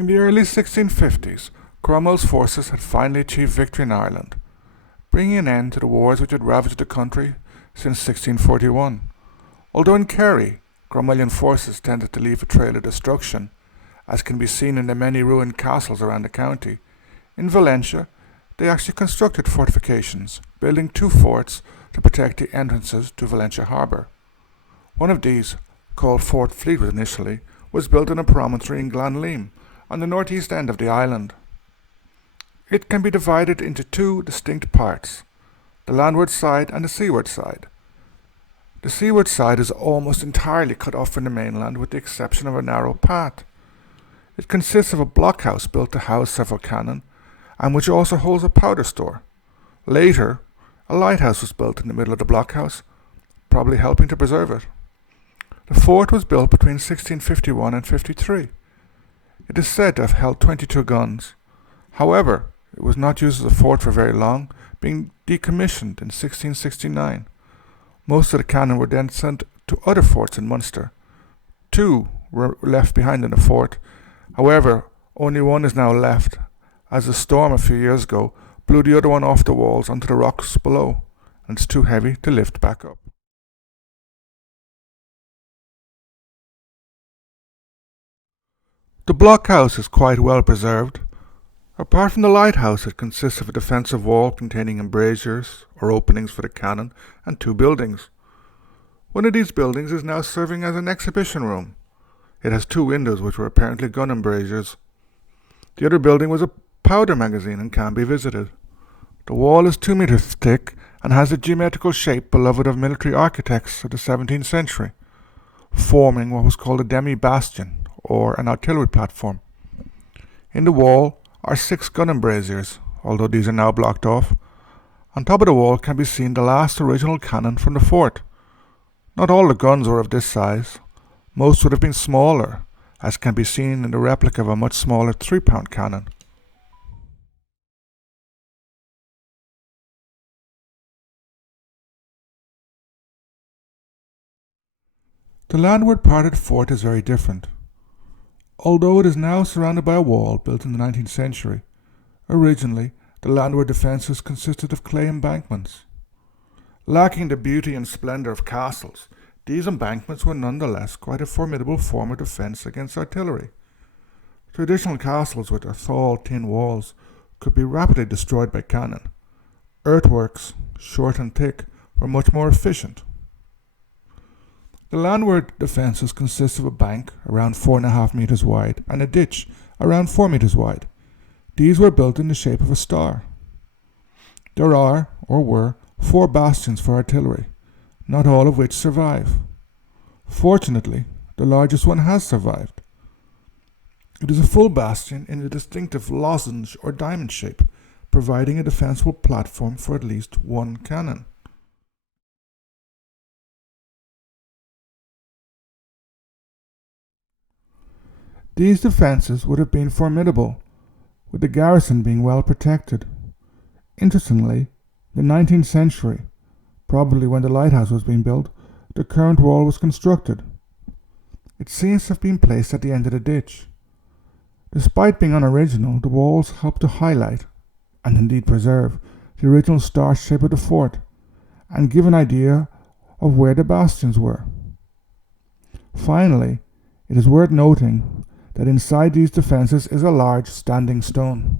In the early 1650s, Cromwell's forces had finally achieved victory in Ireland, bringing an end to the wars which had ravaged the country since 1641. Although in Kerry, Cromwellian forces tended to leave a trail of destruction, as can be seen in the many ruined castles around the county, in Valentia they actually constructed fortifications, building two forts to protect the entrances to Valentia harbour. One of these, called Fort Fleetwood initially, was built on a promontory in Glanleam, on the northeast end of the island. It can be divided into two distinct parts, the landward side and the seaward side. The seaward side is almost entirely cut off from the mainland with the exception of a narrow path. It consists of a blockhouse built to house several cannon, and which also holds a powder store. Later, a lighthouse was built in the middle of the blockhouse, probably helping to preserve it. The fort was built between 1651 and 53. It is said to have held 22 guns. However, it was not used as a fort for very long, being decommissioned in 1669. Most of the cannon were then sent to other forts in Munster. Two were left behind in the fort. However, only one is now left, as a storm a few years ago blew the other one off the walls onto the rocks below, and it's too heavy to lift back up. The blockhouse is quite well preserved. Apart from the lighthouse, it consists of a defensive wall containing embrasures or openings for the cannon and two buildings. One of these buildings is now serving as an exhibition room. It has two windows which were apparently gun embrasures. The other building was a powder magazine and can be visited. The wall is 2 meters thick and has a geometrical shape beloved of military architects of the 17th century, forming what was called a demi-bastion, or an artillery platform. In the wall are 6 gun embrasures, although these are now blocked off. On top of the wall can be seen the last original cannon from the fort. Not all the guns were of this size. Most would have been smaller, as can be seen in the replica of a much smaller 3-pound cannon. The landward part of the fort is very different. Although it is now surrounded by a wall built in the 19th century, originally the landward defences consisted of clay embankments. Lacking the beauty and splendour of castles, these embankments were nonetheless quite a formidable form of defence against artillery. Traditional castles with their tall, thin walls could be rapidly destroyed by cannon. Earthworks, short and thick, were much more efficient. The landward defences consist of a bank around 4.5 meters wide and a ditch around 4 meters wide. These were built in the shape of a star. There are, or were, 4 bastions for artillery, not all of which survive. Fortunately, the largest one has survived. It is a full bastion in a distinctive lozenge or diamond shape, providing a defensible platform for at least one cannon. These defences would have been formidable, with the garrison being well protected. Interestingly, in the 19th century, probably when the lighthouse was being built, the current wall was constructed. It seems to have been placed at the end of the ditch. Despite being unoriginal, the walls help to highlight, and indeed preserve, the original star shape of the fort, and give an idea of where the bastions were. Finally, it is worth noting that inside these defences is a large standing stone.